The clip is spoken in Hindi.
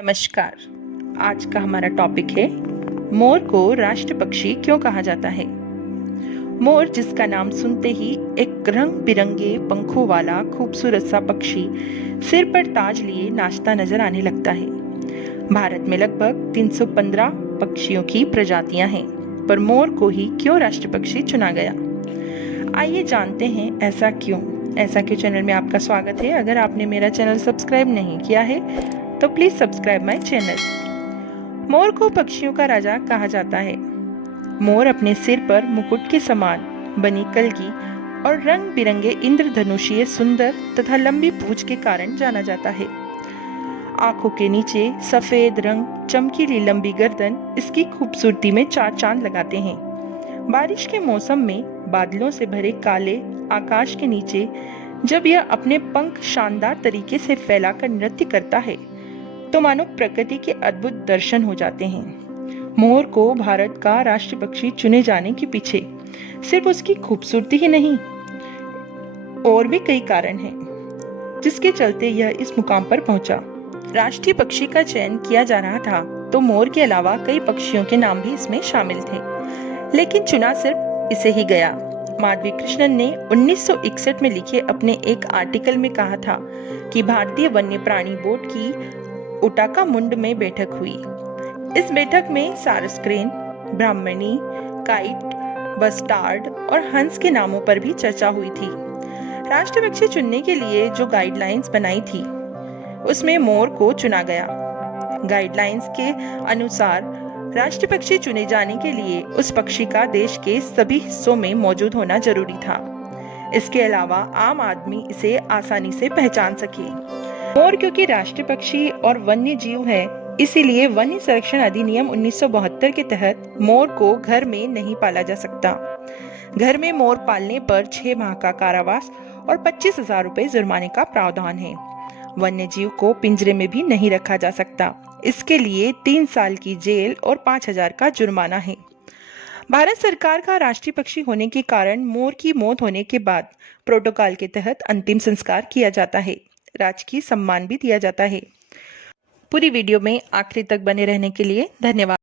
नमस्कार। आज का हमारा टॉपिक है मोर को राष्ट्र पक्षी क्यों कहा जाता है। मोर, जिसका नाम सुनते ही एक रंग बिरंगे पंखों वाला खूबसूरत सा पक्षी सिर पर ताज लिए नाचता नजर आने लगता है। भारत में लगभग 315 पक्षियों की प्रजातियां हैं, पर मोर को ही क्यों राष्ट्र पक्षी चुना गया। आइए जानते हैं ऐसा क्यों। चैनल में आपका स्वागत है। अगर आपने मेरा चैनल सब्सक्राइब नहीं किया है तो प्लीज सब्सक्राइब माय चैनल। मोर को पक्षियों का राजा कहा जाता है। मोर अपने सिर पर मुकुट के समान बनी कलगी और रंग बिरंगे इंद्रधनुषीय सुंदर तथा लंबी पूंछ के कारण जाना जाता है। आंखों के नीचे सफेद रंग, चमकीली लंबी गर्दन इसकी खूबसूरती में चार चांद लगाते हैं। बारिश के मौसम में बादलों से भरे काले आकाश के नीचे जब यह अपने पंख शानदार तरीके से फैलाकर नृत्य करता है तो मानो प्रकृति के अद्भुत दर्शन हो जाते हैं। मोर को भारत का राष्ट्र पक्षी चुने जाने के पीछे सिर्फ उसकी खूबसूरती ही नहीं, और भी कई कारण हैं जिसके चलते यह इस मुकाम पर पहुंचा। राष्ट्रीय पक्षी का चयन किया जा रहा था तो मोर के अलावा कई पक्षियों के नाम भी इसमें शामिल थे, लेकिन चुना सिर्फ इसे ही गया। माधवी कृष्णन ने 1961 में लिखे अपने एक आर्टिकल में कहा था कि भारतीय वन्य प्राणी बोर्ड की उटाकामुंड में बैठक हुई। इस बैठक में सारस क्रेन, ब्राह्मणी, काइट, बस्टार्ड और हंस के नामों पर भी चर्चा हुई थी। राष्ट्र पक्षी चुनने के लिए जो गाइडलाइंस बनाई थी उसमें मोर को चुना गया। गाइडलाइंस के अनुसार राष्ट्र पक्षी चुने जाने के लिए उस पक्षी का देश के सभी हिस्सों में मौजूद होना जरूरी था। इसके अलावा आम आदमी इसे आसानी से पहचान सके। मोर क्योंकि राष्ट्रीय पक्षी और वन्य जीव है, इसीलिए वन्य संरक्षण अधिनियम 1972 के तहत मोर को घर में नहीं पाला जा सकता। घर में मोर पालने पर 6 माह का कारावास और 25,000 रुपए जुर्माने का प्रावधान है। वन्य जीव को पिंजरे में भी नहीं रखा जा सकता। इसके लिए 3 साल की जेल और 5,000 का जुर्माना है। भारत सरकार का राष्ट्रीय पक्षी होने के कारण मोर की मौत होने के बाद प्रोटोकॉल के तहत अंतिम संस्कार किया जाता है। राजकीय सम्मान भी दिया जाता है। पूरी वीडियो में आखिरी तक बने रहने के लिए धन्यवाद।